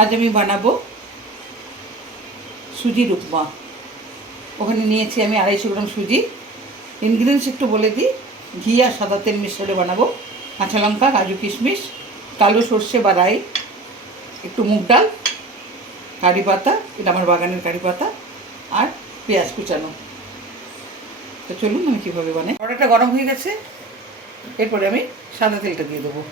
আজ আমি বানাবো সুজির উপমা ওখানে নিয়েছি আমি আড়াইশো গ্রাম সুজি। ইনগ্রিডিয়েন্টস একটু বলে দিই। ঘি আর সাদা তেল মিশ্রণে বানাবো। কাঁচা লঙ্কা, কাজু কিশমিশ, কালো সর্ষে বা রাই, একটু মুগ ডাল, কারি পাতা, এটা আমার বাগানের কারি পাতা, আর পেঁয়াজ কুচানো। তো চলুন আমি কীভাবে বানাই। কড়াটা গরম হয়ে গেছে। এরপরে আমি সাদা তেলটা দিয়ে দেবো।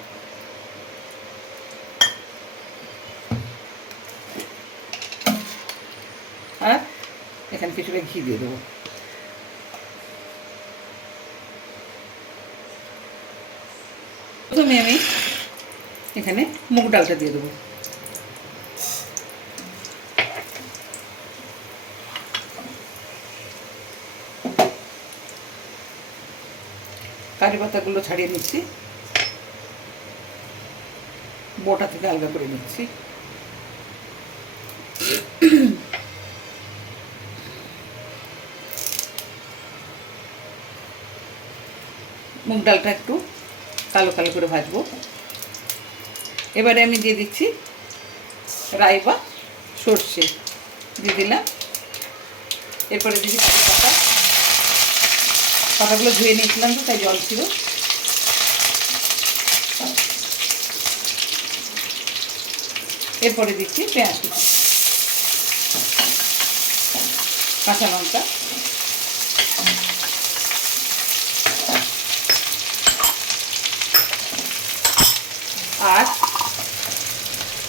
আর এখানে কিছুটা ঘি দিয়ে দেবো। প্রথমে আমি এখানে মুগ ডালটা দিয়ে দেবো। কারি পাতাগুলো ছাড়িয়ে নিচ্ছি। বোটা থেকে আলগা করে নিচ্ছি। মুগ ডালটা একটু কালো কালো করে ভাজবো। এবারে আমি দিয়ে দিচ্ছি রাই বা সর্ষে। দিয়ে দিলাম। এরপরে দিচ্ছি পাতা পাতাগুলো ধুয়ে নিয়েছিলাম তো, তাই জল ছিল। এরপরে দিচ্ছি পেঁয়াজ কাঁচা লঙ্কা। আর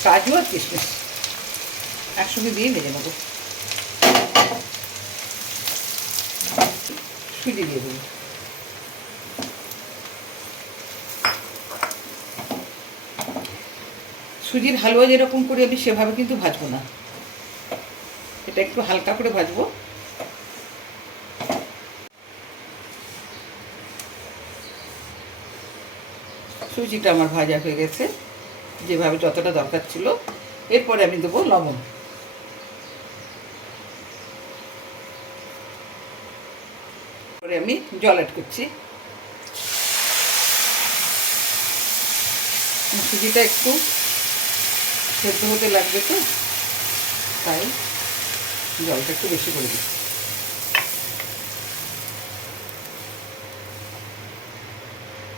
কাজু আর কিশমিশ একসঙ্গে দিয়ে ভেজে নেব। সুজি দিয়ে দেবো। সুজির হালুয়া যেরকম করে আমি সেভাবে কিন্তু ভাজবো না। এটা একটু হালকা করে ভাজবো। সুজিটা আমার ভাজা হয়ে গেছে, যেভাবে যতটা দরকার ছিল। এরপরে আমি দেবো লবণ। পরে আমি জল অ্যাড করছি। সুজিটা একটু সেদ্ধ হতে লাগবে তো, তাই জলটা একটু বেশি করে দিচ্ছি।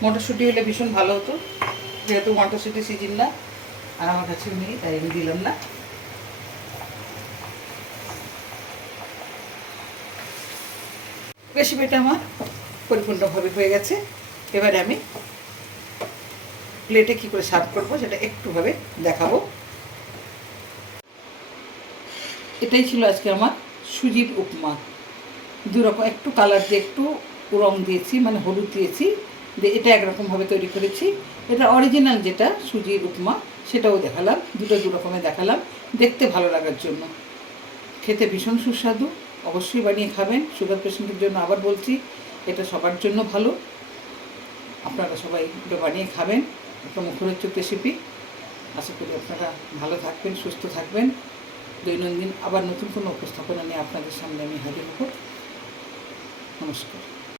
মটরশুঁটি হলে ভীষণ ভালো হতো। যেহেতু মটরশুঁটি সিজন না, আর আমার কাছে নেই, তাই আমি দিলাম না। রেসিপিটা আমার পরিপূর্ণভাবে হয়ে গেছে। এবারে আমি প্লেটে কী করে সার্ভ করব সেটা একটুভাবে দেখাবো। এটাই ছিল আজকে আমার সুজির উপমা। দুরকম একটু কালার দিয়ে একটু রং দিয়েছি মানে হলুদ দিয়েছি। দিয়ে এটা একরকমভাবে তৈরি করেছি। এটা অরিজিনাল যেটা, সুজির উপমা, সেটাও দেখালাম, দুটো দু রকমের দেখালাম। দেখতে ভালো লাগার জন্য। খেতে ভীষণ সুস্বাদু, অবশ্যই বানিয়ে খাবেন। সুগার পেশেন্টের জন্য আবার বলছি, এটা সবার জন্য ভালো। আপনারা সবাই এটা বানিয়ে খাবেন। একটা মুখরোচক রেসিপি আশা করি আপনারা ভালো থাকবেন, সুস্থ থাকবেন। দৈনন্দিন আবার নতুন কোনো উপস্থাপনা নিয়ে আপনাদের সামনে আমি হাজির হব। নমস্কার।